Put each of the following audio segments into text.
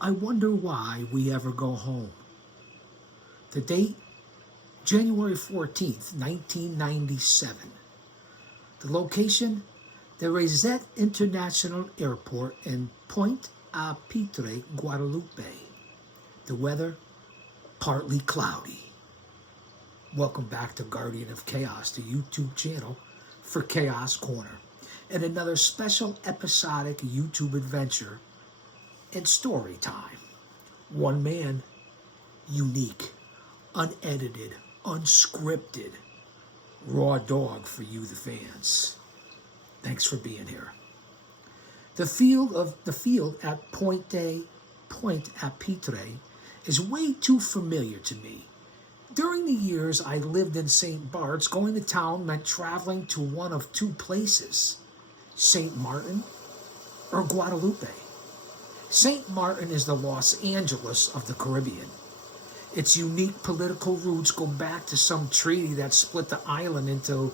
I wonder why we ever go home. The date, January 14th, 1997. The location, the Rosette International Airport in Pointe-à-Pitre, Guadeloupe. The weather, partly cloudy. Welcome back to Guardian of Chaos, the YouTube channel for Chaos Corner, and another special episodic YouTube adventure and story time. One man, unique, unedited, unscripted, raw dog for you, the fans. Thanks for being here. The field at Pointe-à-Pitre is way too familiar to me. During the years I lived in St. Bart's, going to town meant traveling to one of two places, St. Martin or Guadeloupe. St. Martin is the Los Angeles of the Caribbean. Its unique political roots go back to some treaty that split the island into,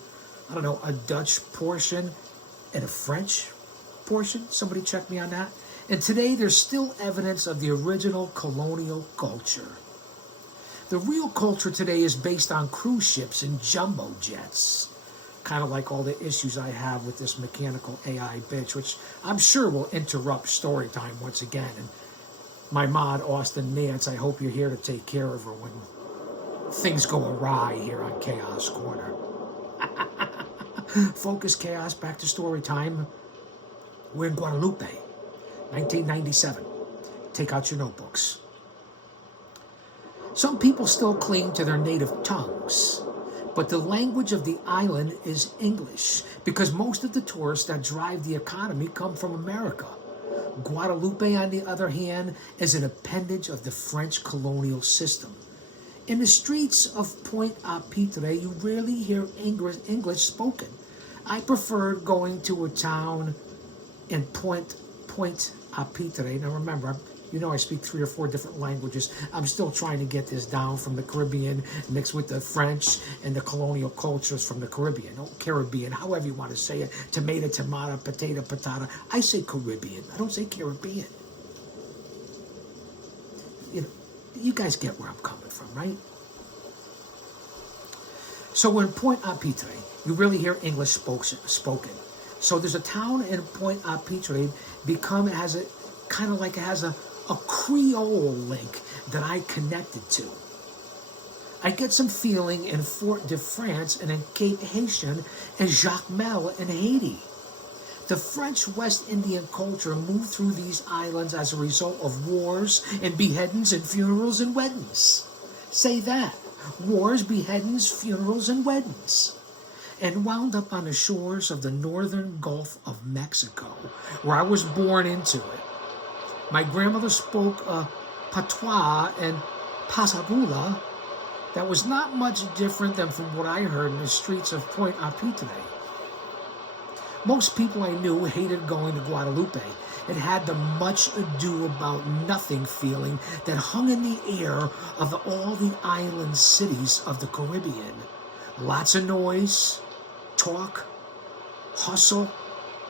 a Dutch portion and a French portion. Somebody check me on that. And today there's still evidence of the original colonial culture. The real culture today is based on cruise ships and jumbo jets. Kind of like all the issues I have with this mechanical AI bitch, which I'm sure will interrupt story time once again. And my mod, Austin Nance, I hope you're here to take care of her when things go awry here on Chaos Corner. Focus, Chaos, back to story time. We're in Guadeloupe, 1997. Take out your notebooks. Some people still cling to their native tongues, but the language of the island is English because most of the tourists that drive the economy come from America. Guadeloupe, on the other hand, is an appendage of the French colonial system. In the streets of Pointe-à-Pitre, you rarely hear English spoken. I preferred going to a town in Pointe-à-Pitre. Now remember, I speak 3 or 4 different languages. I'm still trying to get this down from the Caribbean, mixed with the French and the colonial cultures from the Caribbean. Oh, Caribbean, however you want to say it. Tomato, tomato, potato, patata. I say Caribbean. I don't say Caribbean. You guys get where I'm coming from, right? So in Pointe-à-Pitre, you really hear English spoken. So there's a town in Pointe-à-Pitre has a Creole link that I connected to. I get some feeling in Fort de France and in Cape Haitian and Jacmel in Haiti. The French West Indian culture moved through these islands as a result of wars and beheadings and funerals and weddings. Say that. Wars, beheadings, funerals, and weddings. And wound up on the shores of the northern Gulf of Mexico, where I was born into it. My grandmother spoke a patois and pasagula that was not much different than from what I heard in the streets of Pointe-à-Pitre. Most people I knew hated going to Guadeloupe. It had the much ado about nothing feeling that hung in the air of all the island cities of the Caribbean. Lots of noise, talk, hustle,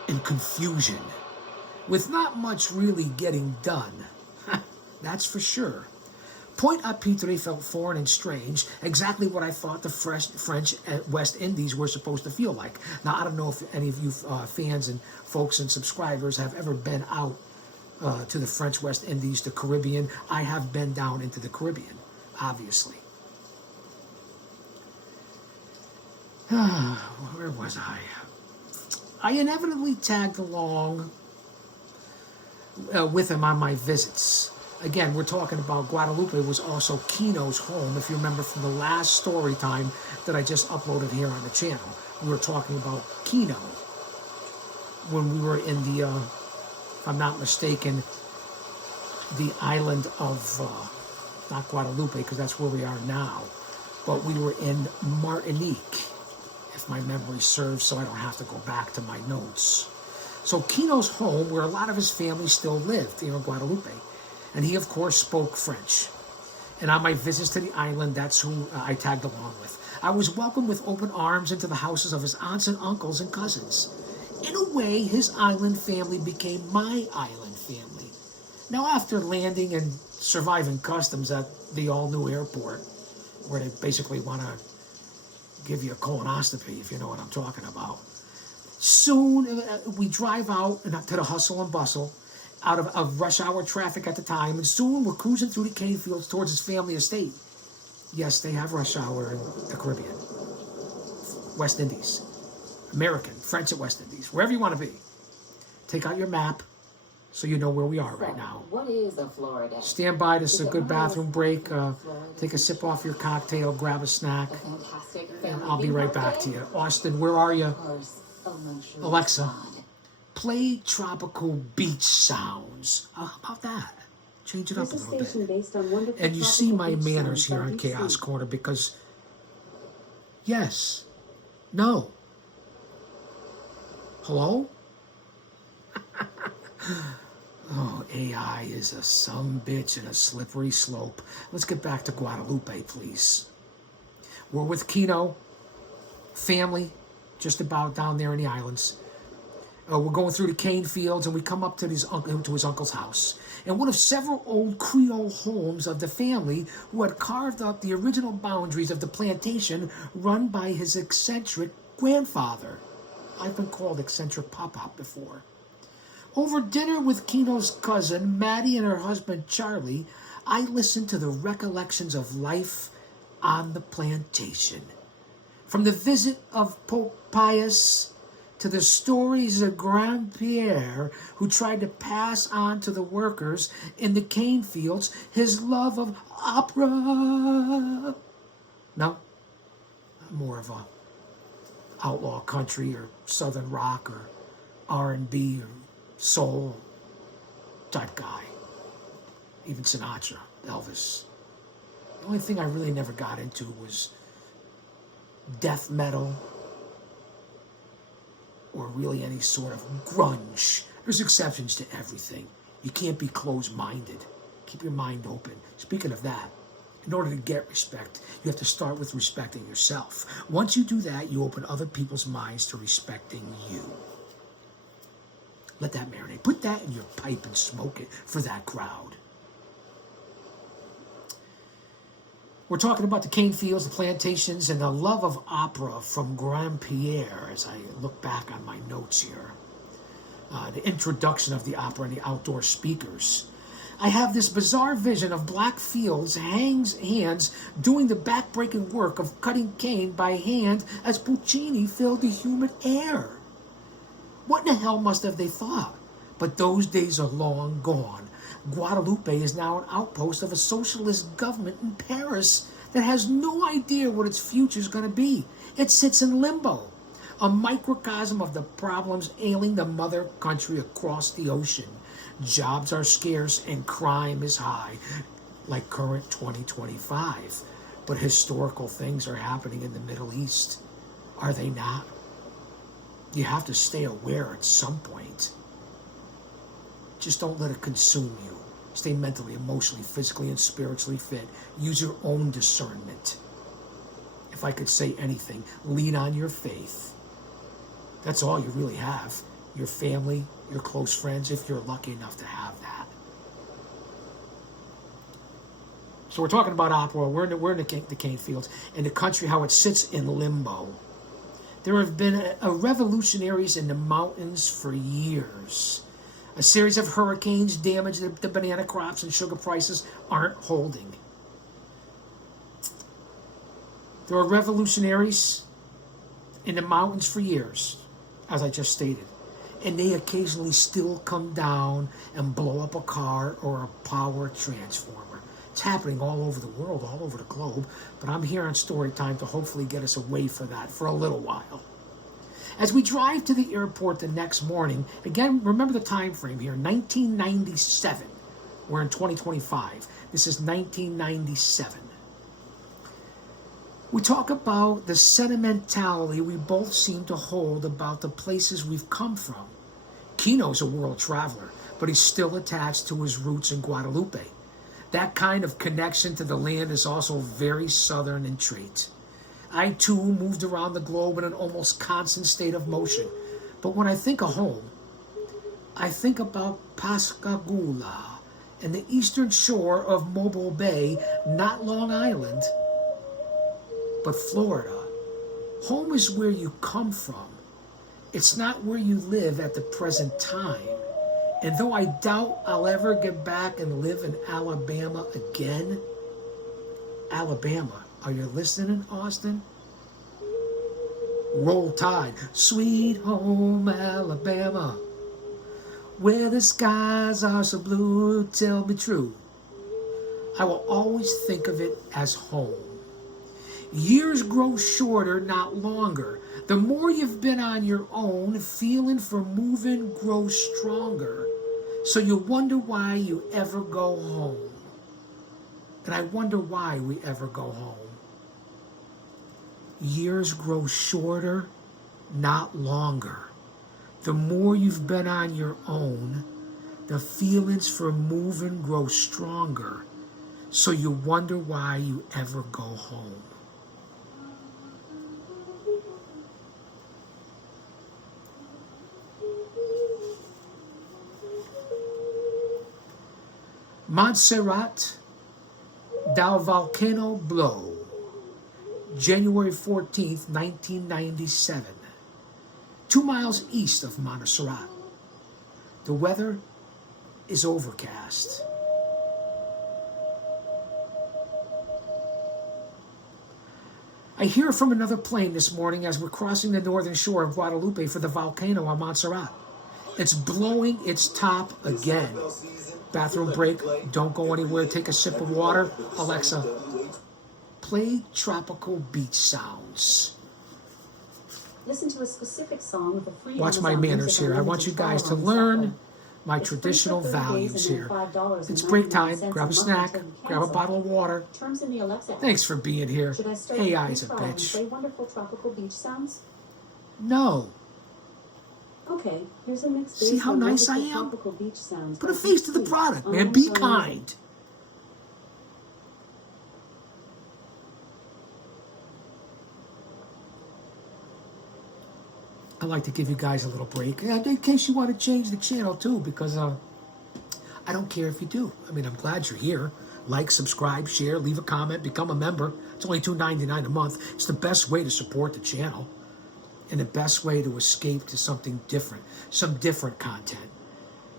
and confusion, with not much really getting done. That's for sure. Pointe-à-Pitre felt foreign and strange, exactly what I thought the French West Indies were supposed to feel like. Now, I don't know if any of you fans and folks and subscribers have ever been out to the French West Indies, the Caribbean. I have been down into the Caribbean, obviously. Where was I? I inevitably tagged along with him on my visits. Again, we're talking about Guadeloupe was also Kino's home. If you remember from the last story time that I just uploaded here on the channel, we were talking about Kino when we were in the, if I'm not mistaken, the island of, not Guadeloupe, because that's where we are now, but we were in Martinique, if my memory serves, so I don't have to go back to my notes. So Kino's home, where a lot of his family still lived, in Guadeloupe. And he, of course, spoke French. And on my visits to the island, that's who I tagged along with. I was welcomed with open arms into the houses of his aunts and uncles and cousins. In a way, his island family became my island family. Now, after landing and surviving customs at the all-new airport, where they basically want to give you a colonoscopy, if you know what I'm talking about, soon we drive out to the hustle and bustle out of rush hour traffic at the time, and soon we're cruising through the cane fields towards his family estate. Yes, they have rush hour in the Caribbean, West Indies, American, French at West Indies, wherever you want to be. Take out your map so you know where we are right now. What is a Florida? Stand by. This is a good bathroom break. Take a sip off your cocktail, grab a snack, and I'll be right back to you. Austin, where are you? Alexa, play tropical beach sounds. How about that? Change it up a little bit. And you see my manners here on Chaos Corner because, yes, no, hello? Oh, AI is a sumbitch and a slippery slope. Let's get back to Guadalupe, please. We're with Kino, family, just about down there in the islands. We're going through the cane fields, and we come up to his uncle's house. And one of several old Creole homes of the family who had carved up the original boundaries of the plantation run by his eccentric grandfather. I've been called eccentric Pop-Pop before. Over dinner with Kino's cousin, Maddie, and her husband, Charlie, I listened to the recollections of life on the plantation. From the visit of Pope Pius to the stories of Grand-Pierre, who tried to pass on to the workers in the cane fields his love of opera. No, more of a outlaw country or southern rock or R&B or soul type guy. Even Sinatra, Elvis. The only thing I really never got into was death metal or really any sort of grunge. There's exceptions to everything. You can't be closed-minded. Keep your mind open. Speaking of that, in order to get respect, you have to start with respecting yourself. Once you do that, you open other people's minds to respecting you. Let that marinate. Put that in your pipe and smoke it for that crowd. We're talking about the cane fields, the plantations, and the love of opera from Grand-Pierre as I look back on my notes here. The introduction of the opera and the outdoor speakers. I have this bizarre vision of black fields, hands doing the back-breaking work of cutting cane by hand as Puccini filled the humid air. What in the hell must have they thought? But those days are long gone. Guadalupe is now an outpost of a socialist government in Paris that has no idea what its future is going to be. It sits in limbo, a microcosm of the problems ailing the mother country across the ocean. Jobs are scarce and crime is high, like current 2025. But historical things are happening in the Middle East. Are they not? You have to stay aware at some point. Just don't let it consume you. Stay mentally, emotionally, physically, and spiritually fit. Use your own discernment. If I could say anything, lean on your faith. That's all you really have. Your family, your close friends, if you're lucky enough to have that. So we're talking about opera. We're in the cane fields, and the country, how it sits in limbo. There have been revolutionaries in the mountains for years. A series of hurricanes damaged the banana crops, and sugar prices aren't holding. There are revolutionaries in the mountains for years, as I just stated. And they occasionally still come down and blow up a car or a power transformer. It's happening all over the world, all over the globe. But I'm here on Storytime to hopefully get us away from that for a little while. As we drive to the airport the next morning, again, remember the time frame here, 1997. We're in 2025. This is 1997. We talk about the sentimentality we both seem to hold about the places we've come from. Kino's a world traveler, but he's still attached to his roots in Guadalupe. That kind of connection to the land is also very southern in trait. I, too, moved around the globe in an almost constant state of motion. But when I think of home, I think about Pascagoula and the eastern shore of Mobile Bay, not Long Island, but Florida. Home is where you come from. It's not where you live at the present time. And though I doubt I'll ever get back and live in Alabama again, Alabama, are you listening, Austin? Roll Tide, sweet home Alabama, where the skies are so blue, tell me true. I will always think of it as home. Years grow shorter, not longer. The more you've been on your own, feeling for moving grows stronger. So you wonder why you ever go home. And I wonder why we ever go home. Years grow shorter, not longer. The more you've been on your own, the feelings for moving grow stronger. So you wonder why you ever go home. Montserrat dal Volcano Blow, January 14th, 1997. 2 miles east of Montserrat. The weather is overcast. I hear from another plane this morning as we're crossing the northern shore of Guadalupe for the volcano on Montserrat. It's blowing its top again. Bathroom break, don't go anywhere, take a sip of water. Alexa, play tropical beach sounds. Listen to a specific song with a free Watch my manners here. I want you guys to learn my traditional values here. It's break time. Grab a snack, grab a bottle of water. Terms in the Alexa app. Thanks for being here. Should I start AI's a with free trial and bitch. play wonderful tropical beach sounds? No. Okay, here's a mix. See based how on nice I wonderful am? tropical beach sounds Put a by face to the Beach product, Beach man. on Be Amazon kind. Music. I like to give you guys a little break in case you want to change the channel too, because I don't care if you do. I mean, I'm glad you're here. Like, subscribe, share, leave a comment, become a member. It's only $2.99 a month. It's the best way to support the channel and the best way to escape to something different, some different content.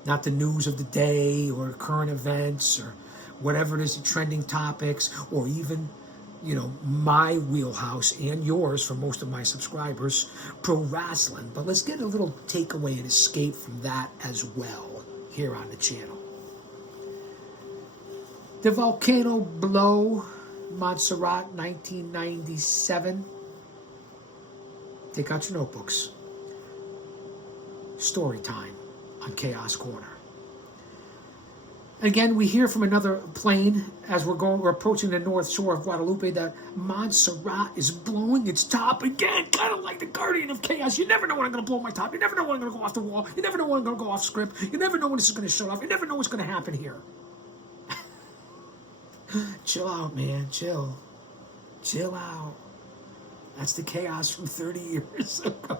Not the news of the day or current events or whatever it is, the trending topics, or even, you know, my wheelhouse and yours for most of my subscribers, pro wrestling. But let's get a little takeaway and escape from that as well here on the channel. The Volcano Blow, Montserrat, 1997. Take out your notebooks. Story time on Chaos Corner. Again, we hear from another plane as we're approaching the north shore of Guadalupe that Montserrat is blowing its top again, kind of like the Guardian of Chaos. You never know when I'm going to blow my top. You never know when I'm going to go off the wall. You never know when I'm going to go off script. You never know when this is going to shut off. You never know what's going to happen here. Chill out, man. Chill. Chill out. That's the chaos from 30 years ago.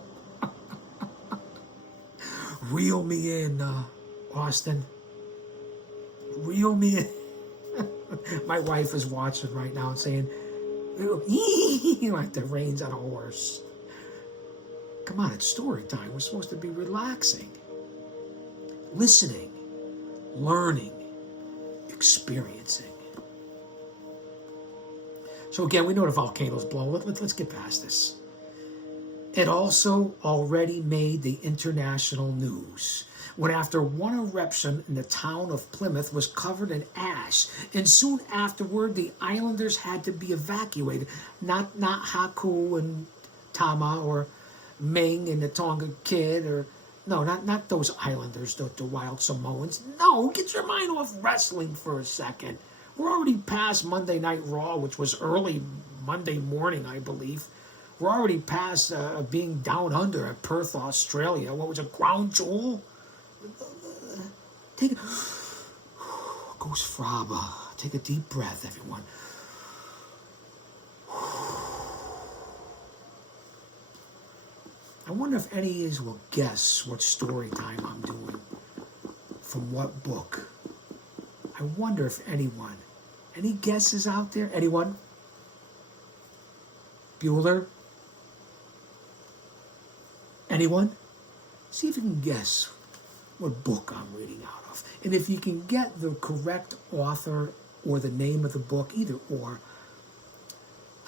Reel me in, Austin. Reel me in. My wife is watching right now and saying, like the reins on a horse. Come on, it's story time. We're supposed to be relaxing, listening, learning, experiencing. So again, we know the volcano's blowing. Let's get past this. It also already made the international news when after one eruption in the town of Plymouth was covered in ash, and soon afterward the islanders had to be evacuated. Not Haku and Tama or Ming and the Tonga Kid, or no, not those islanders, the wild Samoans. No, get your mind off wrestling for a second. We're already past Monday Night Raw, which was early Monday morning, I believe. We're already past being down under at Perth, Australia. What was it, Ground Jewel? Take Ghost Fraba. Take a deep breath, everyone. I wonder if any of you will guess what story time I'm doing. From what book? I wonder if anyone, any guesses out there? Anyone? Bueller? Anyone? See if you can guess what book I'm reading out of. And if you can get the correct author or the name of the book, either or,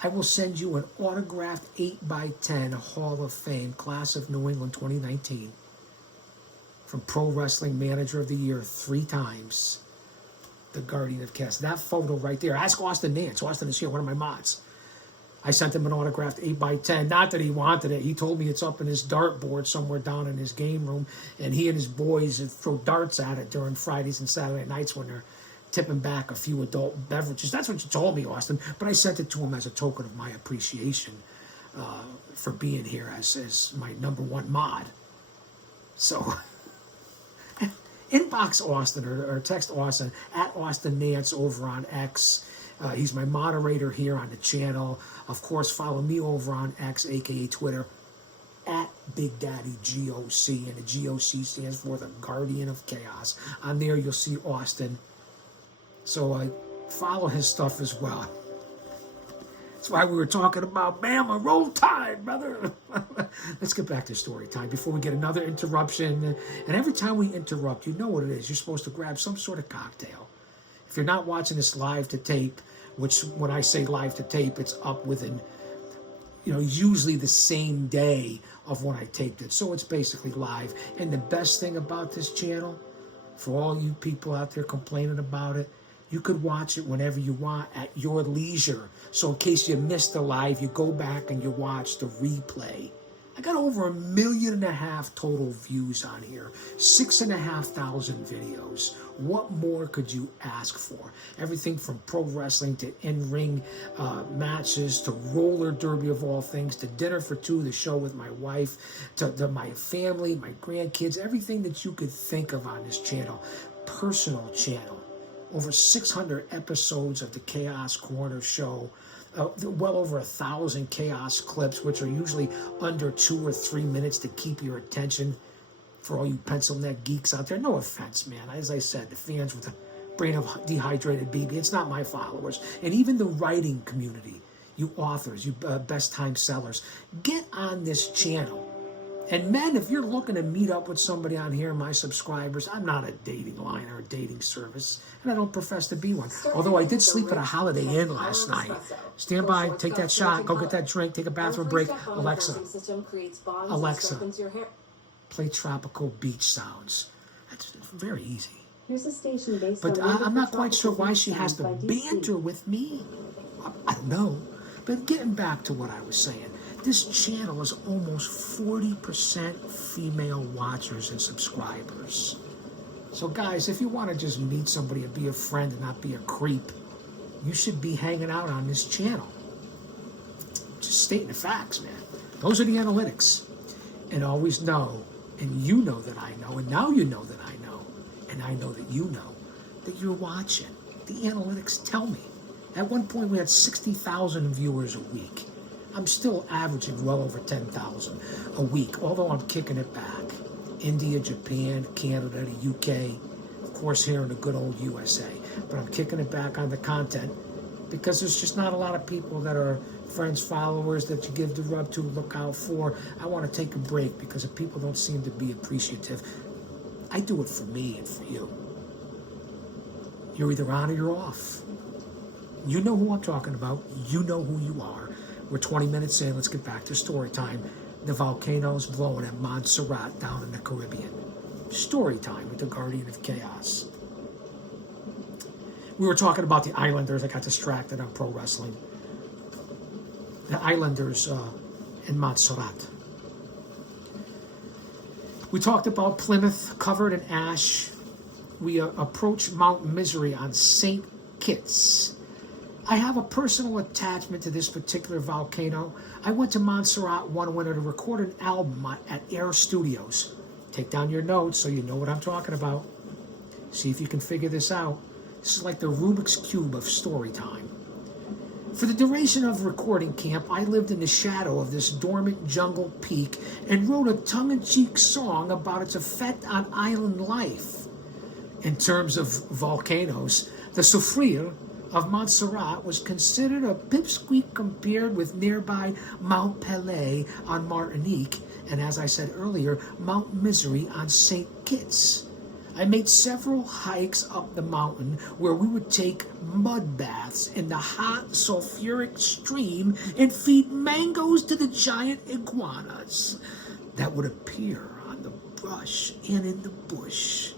I will send you an autographed 8x10 Hall of Fame, Class of New England 2019, from Pro Wrestling Manager of the Year 3 times, the Guardian of Chaos. That photo right there. Ask Austin Nance. Austin is here, one of my mods. I sent him an autographed 8x10. Not that he wanted it. He told me it's up in his dartboard somewhere down in his game room, and he and his boys throw darts at it during Fridays and Saturday nights when they're tipping back a few adult beverages. That's what you told me, Austin. But I sent it to him as a token of my appreciation for being here as my #1 mod. So inbox Austin or text Austin at Austin Nance over on X. He's my moderator here on the channel. Of course, follow me over on X, aka Twitter, at Big Daddy GOC, and the GOC stands for the Guardian of Chaos. On there, you'll see Austin. So follow his stuff as well. That's why we were talking about Bama. Roll Tide, brother. Let's get back to story time before we get another interruption. And every time we interrupt, you know what it is. You're supposed to grab some sort of cocktail. If you're not watching this live to tape, which when I say live to tape, it's up within, usually the same day of when I taped it. So it's basically live. And the best thing about this channel, for all you people out there complaining about it, you could watch it whenever you want at your leisure. So in case you missed the live, you go back and you watch the replay. I got over 1.5 million total views on here, 6,500 videos. What more could you ask for? Everything from pro wrestling to in-ring matches to roller derby of all things to dinner for two, the show with my wife, to my family, my grandkids, everything that you could think of on this channel. Personal channel. Over 600 episodes of the Chaos Corner show. Well over 1,000 Chaos clips, which are usually under 2 or 3 minutes to keep your attention. For all you pencil neck geeks out there, no offense, man. As I said, the fans with the brain of dehydrated BB, it's not my followers. And even the writing community, you authors, you best time sellers, get on this channel. And men, if you're looking to meet up with somebody on here, my subscribers, I'm not a dating line or a dating service, and I don't profess to be one. Although I did sleep at a Holiday Inn last night. Stand by, take that shot, go get that drink, take a bathroom break. Alexa, play tropical beach sounds. That's very easy. Here's a station based but on I'm not quite sure why she has to banter with me. I don't know. But getting back to what I was saying, this channel is almost 40% female watchers and subscribers. So guys, if you want to just meet somebody and be a friend and not be a creep, you should be hanging out on this channel. Just stating the facts, man. Those are the analytics. And always know, and you know that I know, and now you know that I know, and I know that you know, that you're watching. The analytics tell me. At one point, we had 60,000 viewers a week. I'm still averaging well over 10,000 a week, although I'm kicking it back. India, Japan, Canada, the UK, of course here in the good old USA. But I'm kicking it back on the content because there's just not a lot of people that are friends, followers that you give the rub to, look out for. I want to take a break because if people don't seem to be appreciative, I do it for me and for you. You're either on or you're off. You know who I'm talking about. You know who you are. We're 20 minutes in. Let's get back to story time. The volcano's blowing at Montserrat down in the Caribbean. Story time with the Guardian of Chaos. We were talking about the Islanders. I got distracted on pro wrestling. The Islanders in Montserrat. We talked about Plymouth covered in ash. We approached Mount Misery on St. Kitts. I have a personal attachment to this particular volcano. I went to Montserrat one winter to record an album at Air Studios. Take down your notes so you know what I'm talking about. See if you can figure this out. This is like the Rubik's Cube of story time. For the duration of recording camp, I lived in the shadow of this dormant jungle peak and wrote a tongue-in-cheek song about its effect on island life. In terms of volcanoes, the Soufriere of Montserrat was considered a pipsqueak compared with nearby Mount Pelée on Martinique, and as I said earlier, Mount Misery on St. Kitts. I made several hikes up the mountain where we would take mud baths in the hot sulfuric stream and feed mangoes to the giant iguanas that would appear on the brush and in the bush.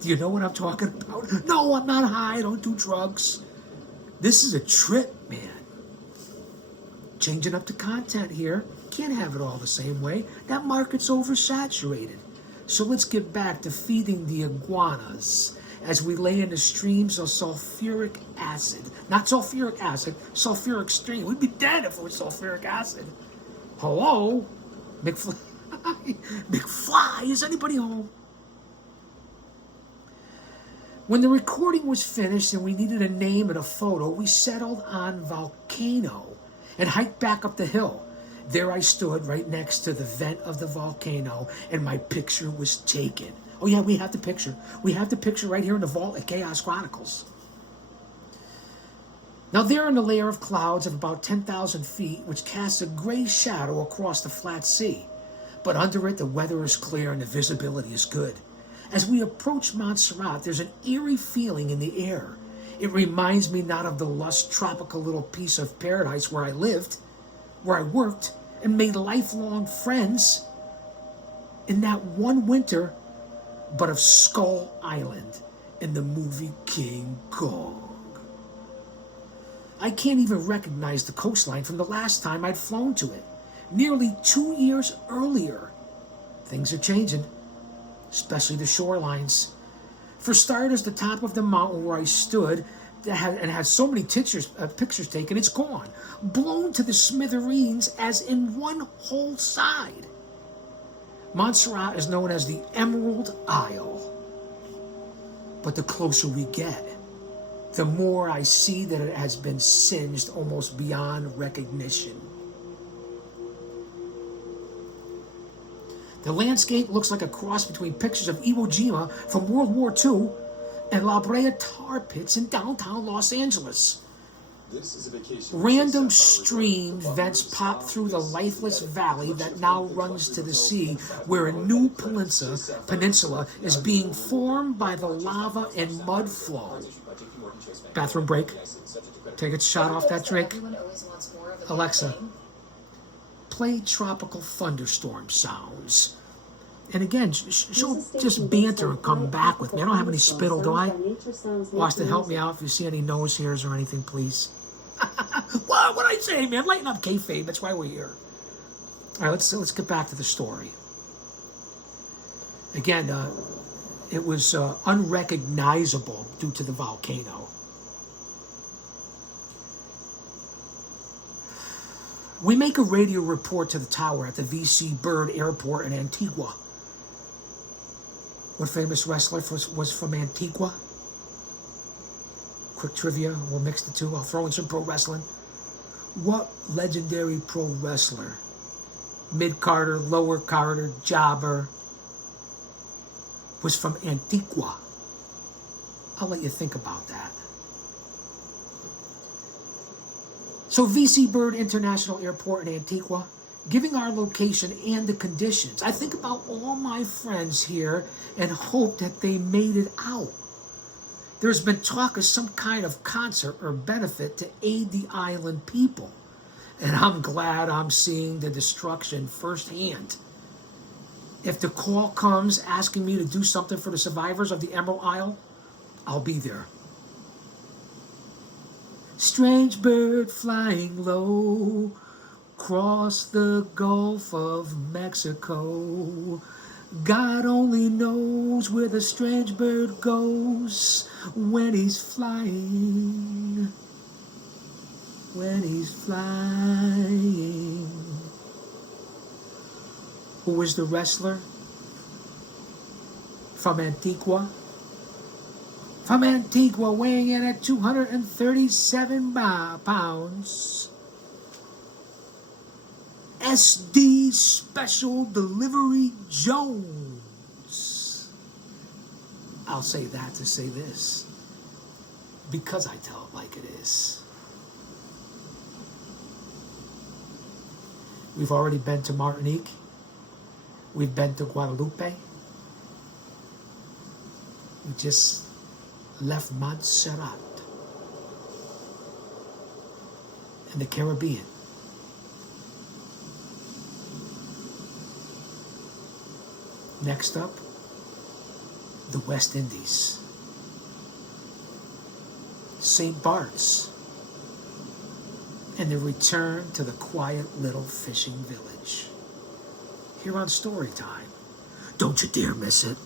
Do you know what I'm talking about? No, I'm not high. I don't do drugs. This is a trip, man. Changing up the content here. Can't have it all the same way. That market's oversaturated. So let's get back to feeding the iguanas as we lay in the streams of sulfuric acid. Not sulfuric acid, sulfuric stream. We'd be dead if it was sulfuric acid. Hello? McFly? McFly, is anybody home? When the recording was finished and we needed a name and a photo, we settled on Volcano and hiked back up the hill. There I stood right next to the vent of the volcano, and my picture was taken. Oh yeah, we have the picture. We have the picture right here in the vault at Chaos Chronicles. Now there in the layer of clouds of about 10,000 feet, which casts a gray shadow across the flat sea. But under it, the weather is clear and the visibility is good. As we approach Montserrat, there's an eerie feeling in the air. It reminds me not of the lush, tropical little piece of paradise where I lived, where I worked, and made lifelong friends in that one winter, but of Skull Island in the movie King Kong. I can't even recognize the coastline from the last time I'd flown to it, nearly 2 years earlier. Things are changing, especially the shorelines. For starters, the top of the mountain where I stood had so many pictures taken, it's gone. Blown to the smithereens as in one whole side. Montserrat is known as the Emerald Isle. But the closer we get, the more I see that it has been singed almost beyond recognition. The landscape looks like a cross between pictures of Iwo Jima from World War II and La Brea tar pits in downtown Los Angeles. This is a vacation. Random stream vents pop through the lifeless valley that now runs to the sea, where a new peninsula is being formed by the lava and mud flow. Bathroom break. Take a shot off that drink. Alexa, play tropical thunderstorm sounds. And again, she'll just banter and come back with me. I don't have any spittle, do I? Austin, help me out if you see any nose hairs or anything, please. What'd I say, man? Lighten up, kayfabe. That's why we're here. All right, let's get back to the story. Again, it was unrecognizable due to the volcano. We make a radio report to the tower at the VC Bird Airport in Antigua. What famous wrestler was from Antigua? Quick trivia, we'll mix the two. I'll throw in some pro wrestling. What legendary pro wrestler, mid-carder, lower carder, jobber, was from Antigua? I'll let you think about that. So VC Bird International Airport in Antigua, giving our location and the conditions. I think about all my friends here and hope that they made it out. There's been talk of some kind of concert or benefit to aid the island people. And I'm glad I'm seeing the destruction firsthand. If the call comes asking me to do something for the survivors of the Emerald Isle, I'll be there. Strange bird flying low, across the Gulf of Mexico. God only knows where the strange bird goes when he's flying. When he's flying. Who was the wrestler? From Antigua? From Antigua, weighing in at 237 pounds. SD Special Delivery Jones. I'll say that to say this, because I tell it like it is. We've already been to Martinique. We've been to Guadeloupe. We just left Montserrat in the Caribbean. Next up, the West Indies. St. Bart's, and the return to the quiet little fishing village. Here on Storytime. Don't you dare miss it.